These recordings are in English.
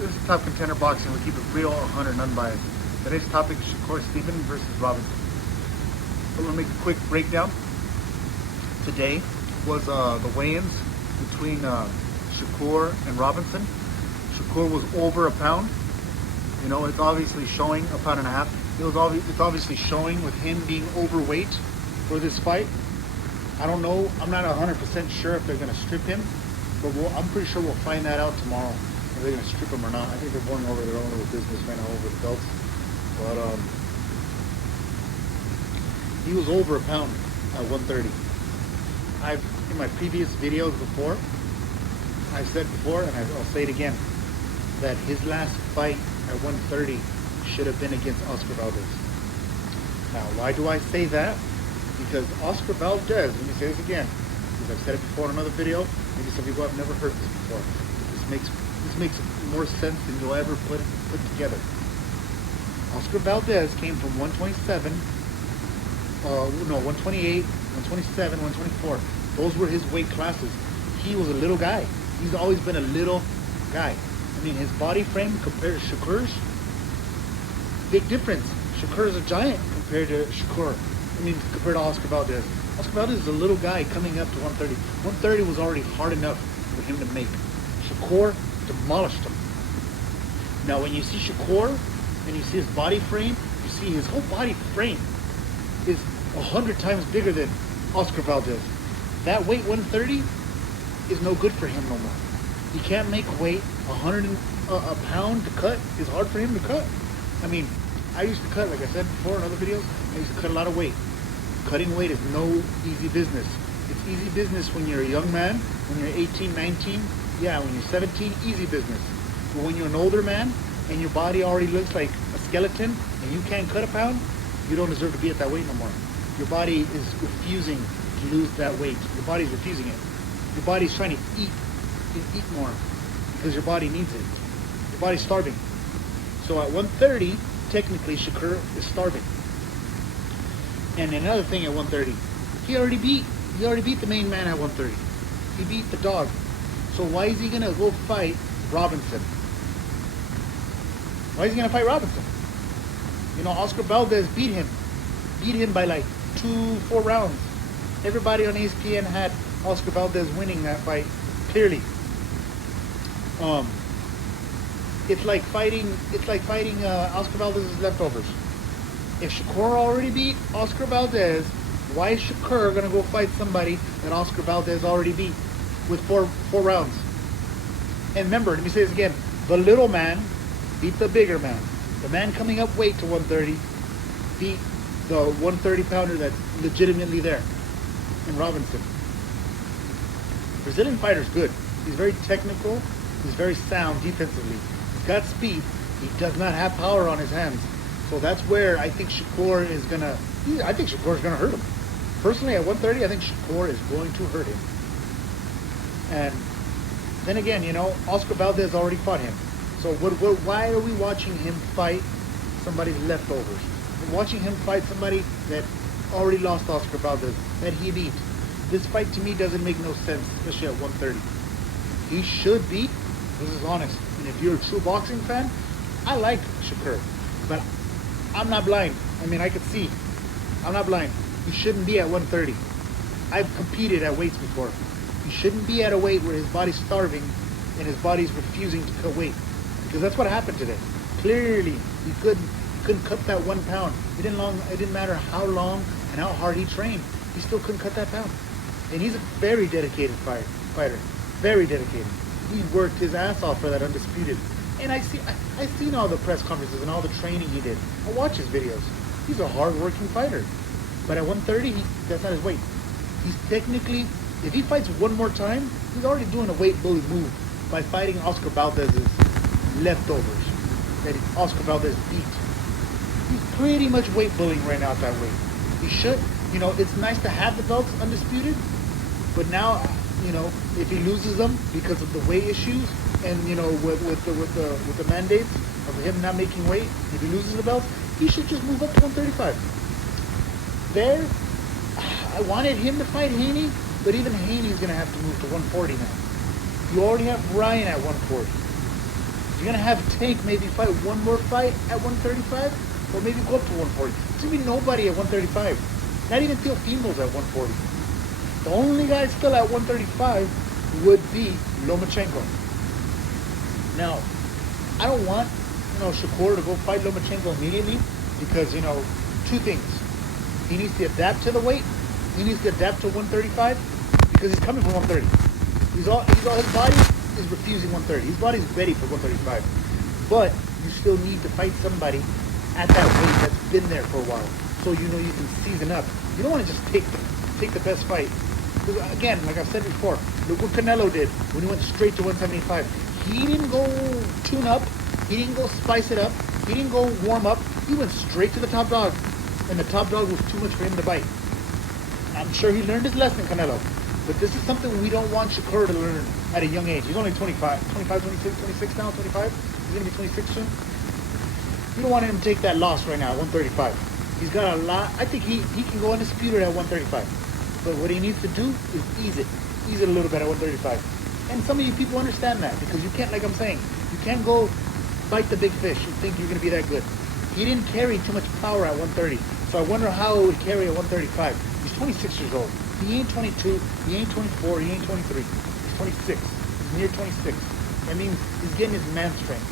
This is Top Contender Boxing. We keep it real, 100, unbiased. Today's topic is Shakur Stevenson versus Robson. So we'll make a quick breakdown. Today was the weigh-ins between Shakur and Robson. Shakur was over a pound. You know, it's obviously showing a pound and a half. It's obviously showing with him being overweight for this fight. I don't know. I'm not 100% sure if they're going to strip him, but I'm pretty sure we'll find that out tomorrow. If they're going to strip him or not. I think they're going over their own little business right now over the belts. But he was over a pound at 130. In my previous videos before, I've said before, and I'll say it again, that his last fight at 130 should have been against Oscar Valdez. Now, why do I say that? Because Oscar Valdez, let me say this again, because I've said it before in another video, maybe some people have never heard this before. This makes more sense than you'll ever put together. Oscar Valdez came from 127, 128, 127, 124. Those were his weight classes. He was a little guy. He's always been a little guy. I mean, his body frame compared to Shakur's, big difference. Shakur is a giant compared to compared to Oscar Valdez. Oscar Valdez is a little guy coming up to 130. 130 was already hard enough for him to make. Shakur demolished him. Now, when you see Shakur and you see his body frame, you see his whole body frame is 100 times bigger than Oscar Valdez. That weight 130 is no good for him no more. He can't make weight. A pound to cut is hard for him to cut. I mean, I used to cut, like I said before in other videos, I used to cut a lot of weight. Cutting weight is no easy business. It's easy business when you're a young man, when you're 18, 19, yeah, when you're 17, easy business. But when you're an older man and your body already looks like a skeleton and you can't cut a pound, you don't deserve to be at that weight no more. Your body is refusing to lose that weight. Your body's refusing it. Your body's trying to eat more because your body needs it. Your body's starving. So at 130, technically Shakur is starving. And another thing at 130, he already beat the main man at 130. He beat the dog. So why is he gonna go fight Robson? Why is he gonna fight Robson? You know, Oscar Valdez beat him by like 2-4 rounds. Everybody on ESPN had Oscar Valdez winning that fight clearly. It's like fighting Oscar Valdez's leftovers. If Shakur already beat Oscar Valdez, why is Shakur gonna go fight somebody that Oscar Valdez already beat with four rounds? And remember, let me say this again: the little man beat the bigger man. The man coming up weight to 130 beat the 130 pounder that's legitimately there in Robson. Brazilian fighter's good. He's very technical. He's very sound defensively. He's got speed. He does not have power on his hands. So that's where I think Shakur is gonna hurt him. Personally, at 130, I think Shakur is going to hurt him. And then again, you know, Oscar Valdez already fought him. So why are we watching him fight somebody's leftovers? We're watching him fight somebody that already lost Oscar Valdez, that he beat. This fight to me doesn't make no sense, especially at 130. He should beat. This is honest. And if you're a true boxing fan, I like Shakur. But I'm not blind. I mean, I could see. I'm not blind. He shouldn't be at 130. I've competed at weights before. He shouldn't be at a weight where his body's starving and his body's refusing to cut weight. Because that's what happened today. Clearly, he couldn't cut that 1 pound. It didn't matter how long and how hard he trained. He still couldn't cut that pound. And he's a very dedicated fighter. Very dedicated. He worked his ass off for that undisputed. And I've seen all the press conferences and all the training he did. I watch his videos. He's a hard-working fighter. But at 130, that's not his weight. He's technically, if he fights one more time, he's already doing a weight bully move by fighting Oscar Valdez's leftovers that Oscar Valdez beat. He's pretty much weight bullying right now at that weight. He should. You know, it's nice to have the belts undisputed, but now, you know, if he loses them because of the weight issues and, you know, with the mandates of him not making weight, if he loses the belts, he should just move up to 135. There, I wanted him to fight Haney, but even Haney's going to have to move to 140 now. You already have Ryan at 140. You're gonna have Tank maybe fight one more fight at 135, or maybe go up to 140. There's gonna be nobody at 135. Not even Teofimo's at 140. The only guy still at 135 would be Lomachenko. Now, I don't want, Shakur to go fight Lomachenko immediately because, two things. He needs to adapt to the weight. He needs to adapt to 135 because he's coming from 130. His body is refusing 130. His body's ready for 135. But you still need to fight somebody at that weight that's been there for a while. So you can season up. You don't want to just take the best fight. Because again, like I've said before, look what Canelo did when he went straight to 175. He didn't go tune up. He didn't go spice it up. He didn't go warm up. He went straight to the top dog. And the top dog was too much for him to bite. I'm sure he learned his lesson, Canelo. But this is something we don't want Shakur to learn at a young age. He's only 26 now, 25. He's going to be 26 soon. You don't want him to take that loss right now at 135. He's got a lot. I think he can go undisputed at 135. But what he needs to do is ease it a little bit at 135. And some of you people understand that because you can't, like I'm saying, you can't go bite the big fish and think you're going to be that good. He didn't carry too much power at 130. So I wonder how it would carry at 135. He's 26 years old. He ain't 22, he ain't 24, he ain't 23. He's 26. He's near 26. That means he's getting his man strength.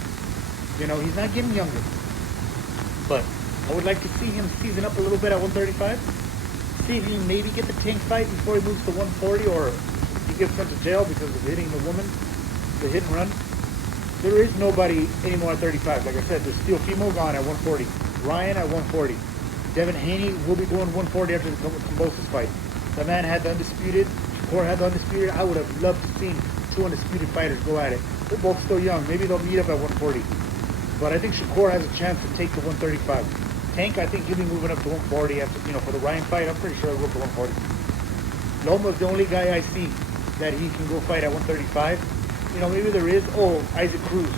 He's not getting younger. But I would like to see him season up a little bit at 135. See if he maybe get the Tank fight before he moves to 140, or he gets sent to jail because of hitting the woman, the hit and run. There is nobody anymore at 35. Like I said, there's Teofimo gone at 140. Ryan at 140. Devin Haney will be going 140 after the Kambosos fight. The man had the undisputed. Shakur had the undisputed. I would have loved to see two undisputed fighters go at it. They're both still young. Maybe they'll meet up at 140. But I think Shakur has a chance to take the 135. Tank, I think he'll be moving up to 140 after, for the Ryan fight. I'm pretty sure he'll go up to 140. Loma's the only guy I see that he can go fight at 135. Maybe there is. Oh, Isaac Cruz.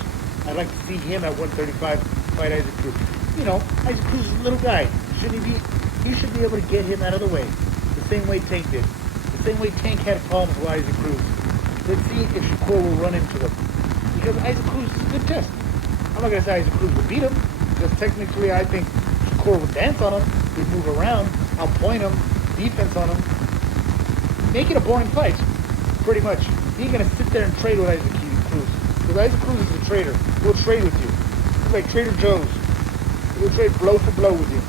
I'd like to see him at 135 fight Isaac Cruz. Isaac Cruz is a little guy. He should be able to get him out of the way. The same way Tank did. The same way Tank had problems with Isaac Cruz. Let's see if Shakur will run into them. Because Isaac Cruz is a good test. I'm not going to say Isaac Cruz would beat him. Because technically I think Shakur would dance on him. He'd move around. outpoint him, defense on him, make it a boring fight, pretty much. He ain't going to sit there and trade with Isaac Cruz. Because Isaac Cruz is a trader. He'll trade with you. He's like Trader Joe's. He'll trade blow for blow with you.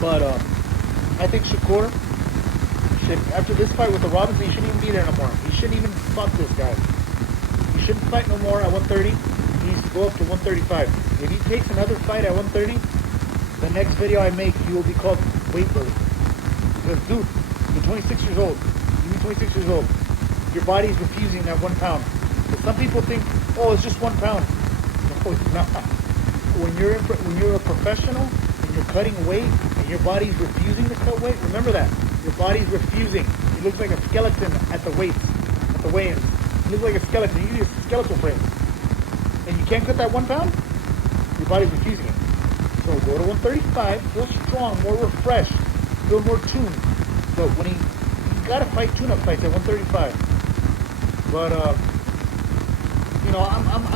But I think Shakur should, after this fight with the Robson, he shouldn't even be there no more. He shouldn't even fuck this guy. He shouldn't fight no more at 130. He needs to go up to 135. If he takes another fight at 130, the next video I make, he will be called Weight Bully. Because, dude, you're 26 years old. You're 26 years old. Your body's refusing that 1 pound. But some people think, oh, it's just 1 pound. No, it's not. When you're a professional and you're cutting weight and your body's refusing to cut weight, remember that. Your body's refusing. It looks like a skeleton at the weights, at the weigh-ins. You look like a skeleton. You need a skeletal frame. And you can't cut that 1 pound? Your body's refusing it. So go to 135, feel strong, more refreshed, feel more tuned. But when he's got to fight tune-up fights at 135. But,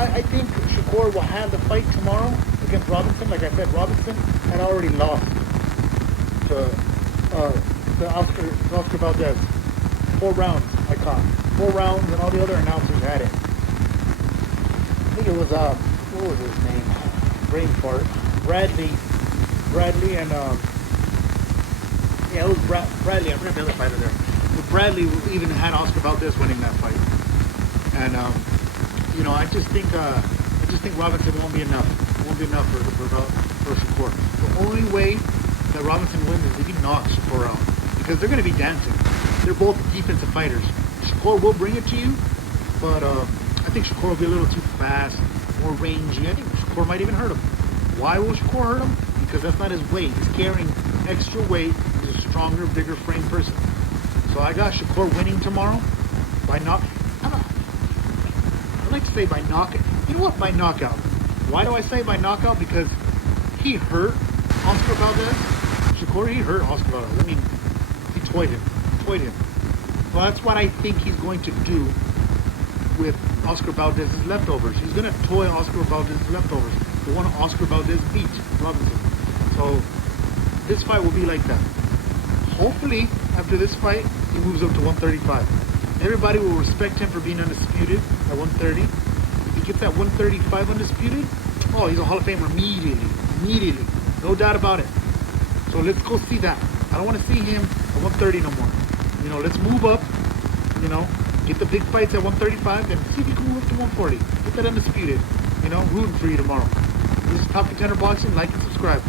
I think Shakur will have the fight tomorrow against Robson. Like I said, Robson had already lost to Oscar Valdez. 4 rounds, I caught. 4 rounds, and all the other announcers had it. I think it was, what was his name? Brain fart. Bradley, and, it was Bradley. I forgot the other fighter there. But Bradley even had Oscar Valdez winning that fight. And, I just think Robinson won't be enough. It won't be enough for Shakur. The only way that Robinson wins is if he knocks Shakur out. Because they're going to be dancing. They're both defensive fighters. Shakur will bring it to you, but I think Shakur will be a little too fast, more rangy. I think Shakur might even hurt him. Why will Shakur hurt him? Because that's not his weight. He's carrying extra weight. He's a stronger, bigger frame person. So I got Shakur winning tomorrow by knock. I like to say by knockout. You know what? By knockout. Why do I say by knockout? Because he hurt Oscar Valdez. Shakur, he hurt Oscar Valdez. I mean, he toyed him. Well, that's what I think he's going to do with Oscar Valdez's leftovers. He's gonna toy Oscar Valdez's leftovers. The one Oscar Valdez beat Robinson. So this fight will be like that. Hopefully, after this fight, he moves up to 135. Everybody will respect him for being undisputed at 130. If he gets that 135 undisputed, oh, he's a Hall of Famer immediately. No doubt about it. So let's go see that. I don't want to see him at 130 no more. You know, let's move up, you know, get the big fights at 135, then see if you can move up to 140. Get that undisputed. You know, rooting for you tomorrow. This is Top Contender Boxing. Like and subscribe.